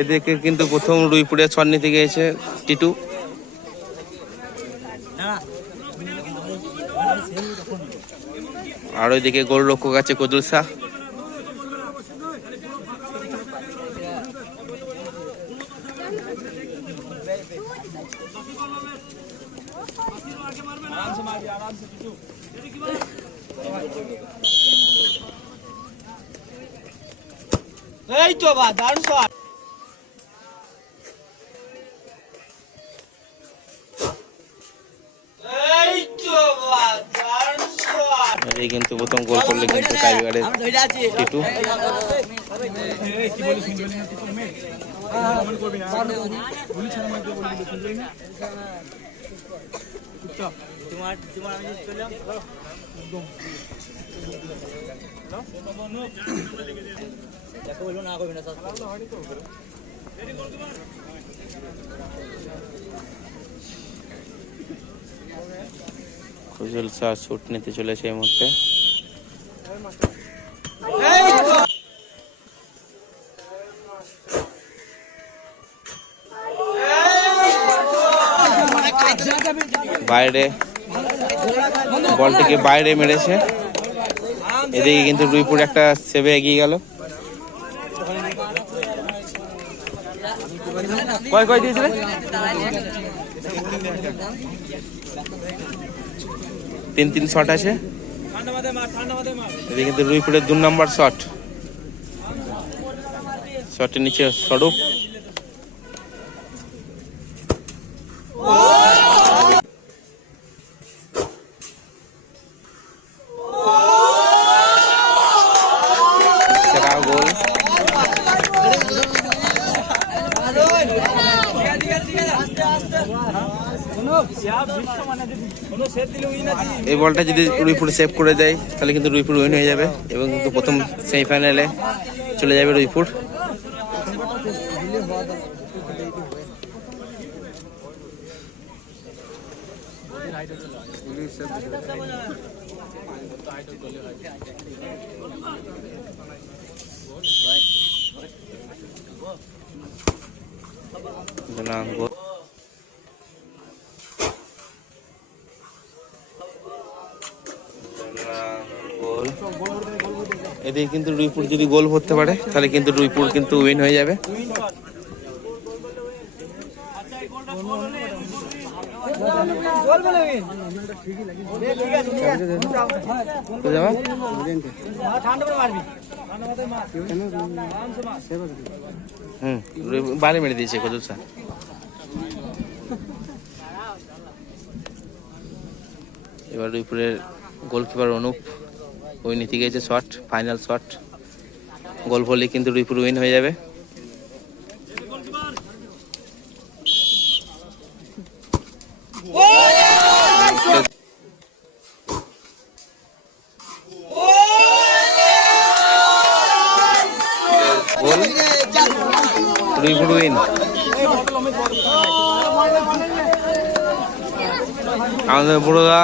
এদিকে কিন্তু প্রথম রুইপুরে ছট নিতে গিয়েছে টিটু। আর ওইদিকে গোলরক্ষক আছে কদুল শাহ। এই তো বা দারুণ শট। এই তো বা দারুণ শট। এই কিন্তু প্রথম গোল করলে কিন্তু টাইগারে টিটু। কি বলিস তুমি কমেন্ট করবি না বলি ছাড়া মাইকে বলি শুনবি না তোমার আমি চললাম একদম দেখো বলবো না করবি না কদুল শাহ শুট নিতে চলেছে এই মুহূর্তে। বাইরে বলটিকে বাইরে মেরেছে। এদিকে কিন্তু রুইপুর একটা সেভে এগিয়ে গেল। কয় দিয়েছিলে? 3 শট আছে। এদিকে কিন্তু রুইপুরের 2 নম্বর শট। শটের নিচে স্বরূপ। গোল এই বলটা যদি রুইপুর সেভ করে দেয় তাহলে কিন্তু রুইপুর উইন হয়ে যাবে এবং কিন্তু প্রথম সেমিফাইনালে চলে যাবে রুইপুর। এদিকে কিন্তু রুইপুর যদি গোল করতে পারে তাহলে কিন্তু রুইপুর কিন্তু উইন হয়ে যাবে। বাড়ি মেরে দিয়েছে কদুল শাহ। এবার রুইপুরের গোলকিপার অনুপ ওই নিতে গিয়েছে শট, ফাইনাল শট। গোল হলে কিন্তু রুইপুর উইন হয়ে যাবে। গোল রুইপুর উইন। আমাদের বড়দা